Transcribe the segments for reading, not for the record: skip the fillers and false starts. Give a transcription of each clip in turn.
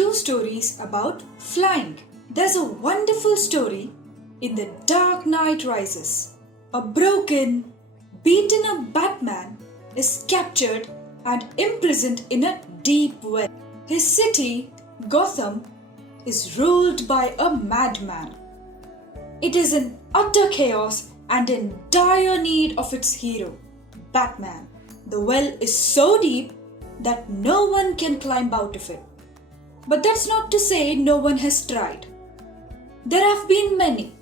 two stories about flying. There's a wonderful story in The Dark Knight Rises. A broken, beaten up Batman is captured and imprisoned in a deep well. His city, Gotham, is ruled by a madman. It is in utter chaos and in dire need of its hero, Batman. The well is so deep that no one can climb out of it. But that's not to say no one has tried. There have been many.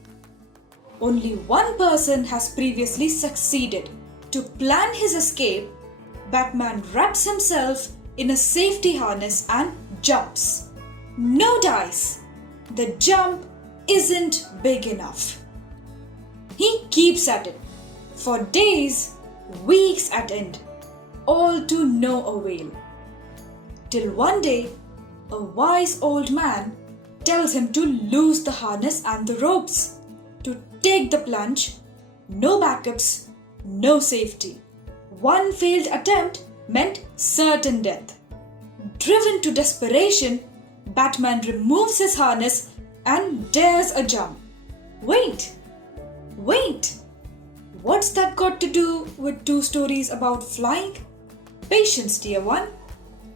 Only one person has previously succeeded. To plan his escape, Batman wraps himself in a safety harness and jumps. No dice. The jump isn't big enough. He keeps at it for days, weeks at end, all to no avail. Till one day, a wise old man tells him to loose the harness and the ropes, to take the plunge, no backups, no safety. One failed attempt meant certain death. Driven to desperation, Batman removes his harness and dares a jump. Wait! What's that got to do with two stories about flying? Patience, dear one.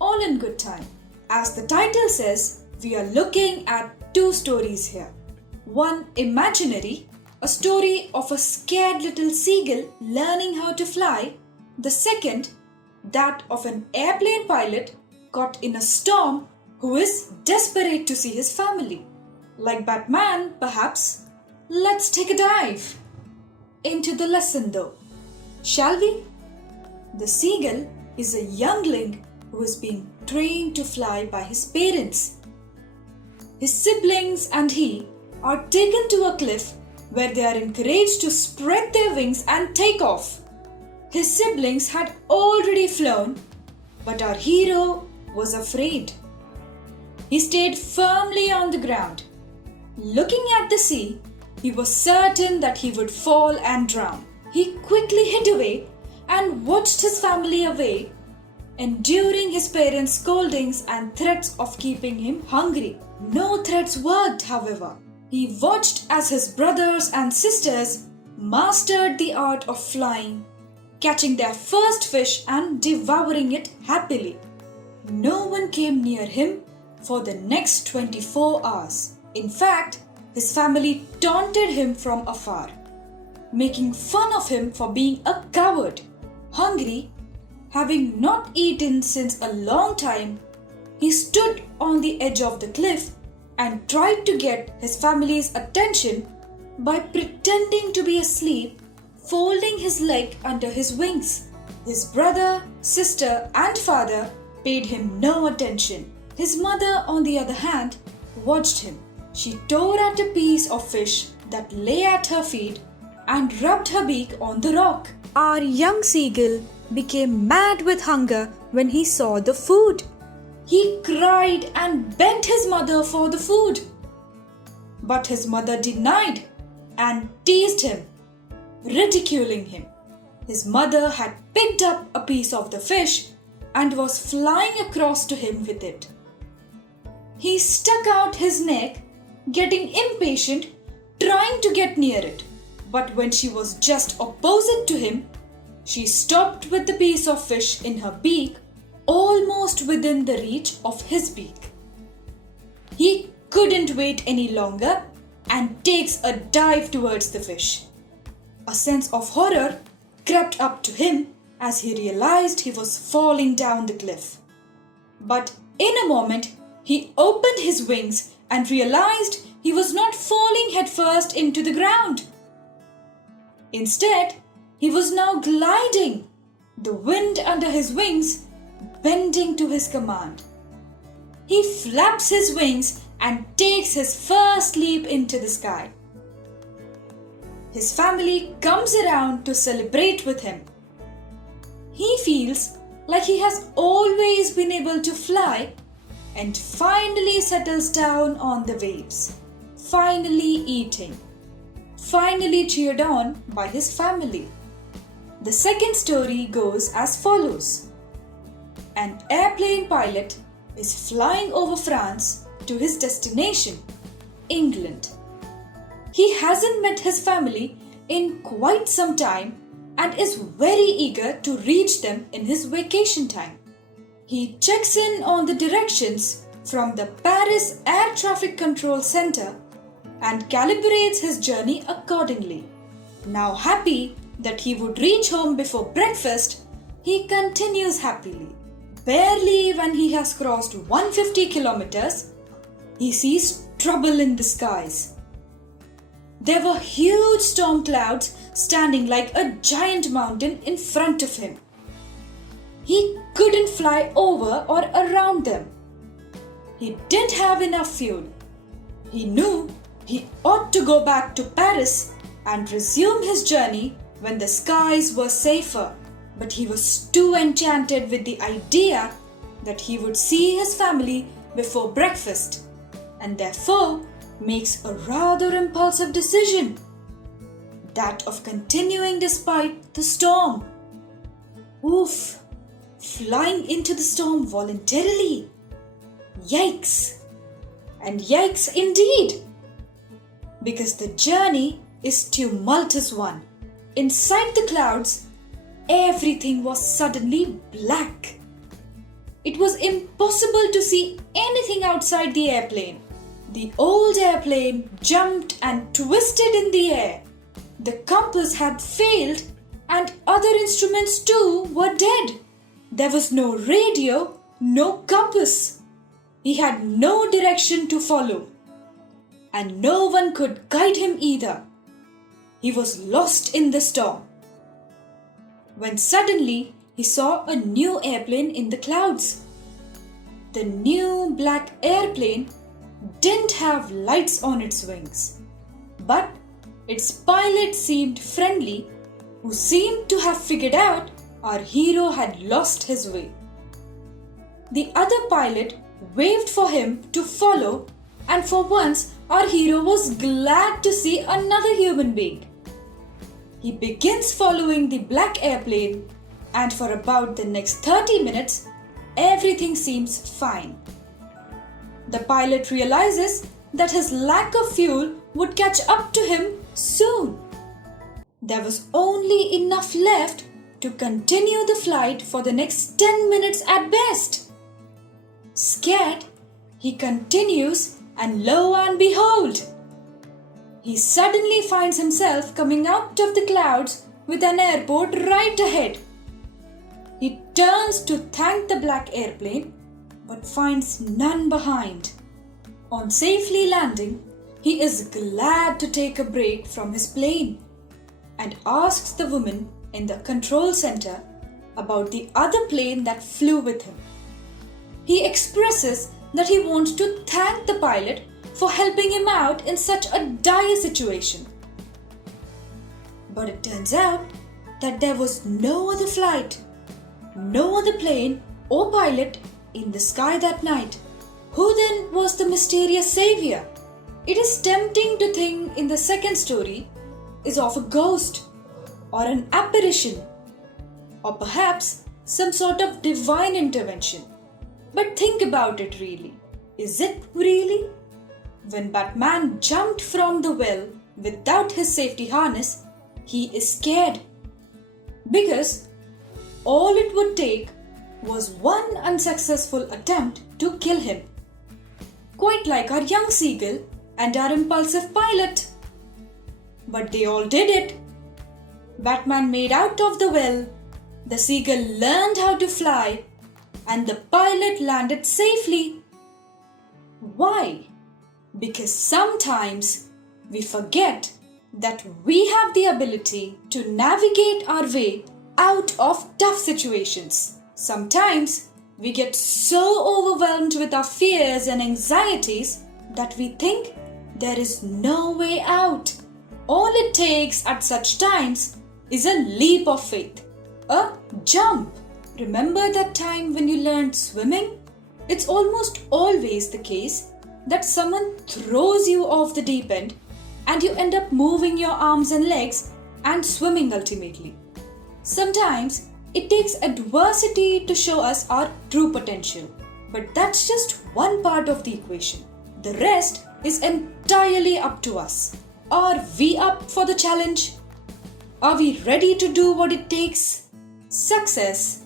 All in good time. As the title says, we are looking at two stories here. One imaginary, a story of a scared little seagull learning how to fly. The second, that of an airplane pilot caught in a storm who is desperate to see his family. Like Batman, perhaps. Let's take a dive into the lesson though, shall we? The seagull is a youngling who is being trained to fly by his parents. His siblings and he are taken to a cliff where they are encouraged to spread their wings and take off. His siblings had already flown, but our hero was afraid. He stayed firmly on the ground. Looking at the sea, he was certain that he would fall and drown. He quickly hid away and watched his family away, enduring his parents' scoldings and threats of keeping him hungry. No threats worked, however. He watched as his brothers and sisters mastered the art of flying, catching their first fish and devouring it happily. No one came near him for the next 24 hours. In fact, his family taunted him from afar, making fun of him for being a coward. Hungry, having not eaten since a long time, he stood on the edge of the cliff and tried to get his family's attention by pretending to be asleep, folding his leg under his wings. His brother, sister, and father paid him no attention. His mother, on the other hand, watched him. She tore at a piece of fish that lay at her feet and rubbed her beak on the rock. Our young seagull became mad with hunger when he saw the food. He cried and begged his mother for the food. But his mother denied and teased him, ridiculing him. His mother had picked up a piece of the fish and was flying across to him with it. He stuck out his neck, getting impatient, trying to get near it. But when she was just opposite to him, she stopped with the piece of fish in her beak, almost within the reach of his beak. He couldn't wait any longer and takes a dive towards the fish. A sense of horror crept up to him as he realized he was falling down the cliff. But in a moment, he opened his wings and realized he was not falling headfirst into the ground. Instead, he was now gliding, the wind under his wings bending to his command. He flaps his wings and takes his first leap into the sky. His family comes around to celebrate with him. He feels like he has always been able to fly and finally settles down on the waves, finally eating, finally cheered on by his family. The second story goes as follows. An airplane pilot is flying over France to his destination, England. He hasn't met his family in quite some time and is very eager to reach them in his vacation time. He checks in on the directions from the Paris Air Traffic Control Center and calibrates his journey accordingly. Now happy that he would reach home before breakfast, he continues happily. Barely when he has crossed 150 kilometers, he sees trouble in the skies. There were huge storm clouds standing like a giant mountain in front of him. He couldn't fly over or around them. He didn't have enough fuel. He knew he ought to go back to Paris and resume his journey when the skies were safer. But he was too enchanted with the idea that he would see his family before breakfast and therefore makes a rather impulsive decision, that of continuing despite the storm. Oof! Flying into the storm voluntarily. Yikes! And yikes indeed! Because the journey is tumultuous one. Inside the clouds, everything was suddenly black. It was impossible to see anything outside the airplane. The old airplane jumped and twisted in the air. The compass had failed and other instruments too were dead. There was no radio, no compass. He had no direction to follow. And no one could guide him either. He was lost in the storm. When suddenly he saw a new airplane in the clouds. The new black airplane didn't have lights on its wings, but its pilot seemed friendly, who seemed to have figured out our hero had lost his way. The other pilot waved for him to follow, and for once our hero was glad to see another human being. He begins following the black airplane, and for about the next 30 minutes, everything seems fine. The pilot realizes that his lack of fuel would catch up to him soon. There was only enough left to continue the flight for the next 10 minutes at best. Scared, he continues, and lo and behold, he suddenly finds himself coming out of the clouds with an airport right ahead. He turns to thank the black airplane, but finds none behind. On safely landing, he is glad to take a break from his plane and asks the woman in the control center about the other plane that flew with him. He expresses that he wants to thank the pilot for helping him out in such a dire situation. But it turns out that there was no other flight, no other plane or pilot in the sky that night. Who then was the mysterious savior? It is tempting to think in the second story is of a ghost or an apparition or perhaps some sort of divine intervention. But think about it really. Is it really? When Batman jumped from the well without his safety harness, he is scared. Because all it would take was one unsuccessful attempt to kill him. Quite like our young seagull and our impulsive pilot. But they all did it. Batman made out of the well, the seagull learned how to fly, and the pilot landed safely. Why? Because sometimes we forget that we have the ability to navigate our way out of tough situations. Sometimes we get so overwhelmed with our fears and anxieties that we think there is no way out. All it takes at such times is a leap of faith, a jump. Remember that time when you learned swimming? It's almost always the case that someone throws you off the deep end and you end up moving your arms and legs and swimming ultimately. Sometimes it takes adversity to show us our true potential. But that's just one part of the equation. The rest is entirely up to us. Are we up for the challenge? Are we ready to do what it takes? Success,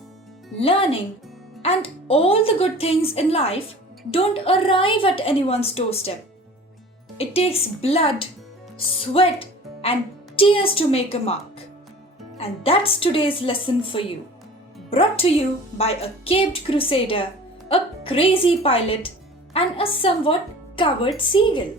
learning, and all the good things in life don't arrive at anyone's doorstep. It takes blood, sweat, and tears to make a mark. And that's today's lesson for you. Brought to you by a caped crusader, a crazy pilot, and a somewhat coward seagull.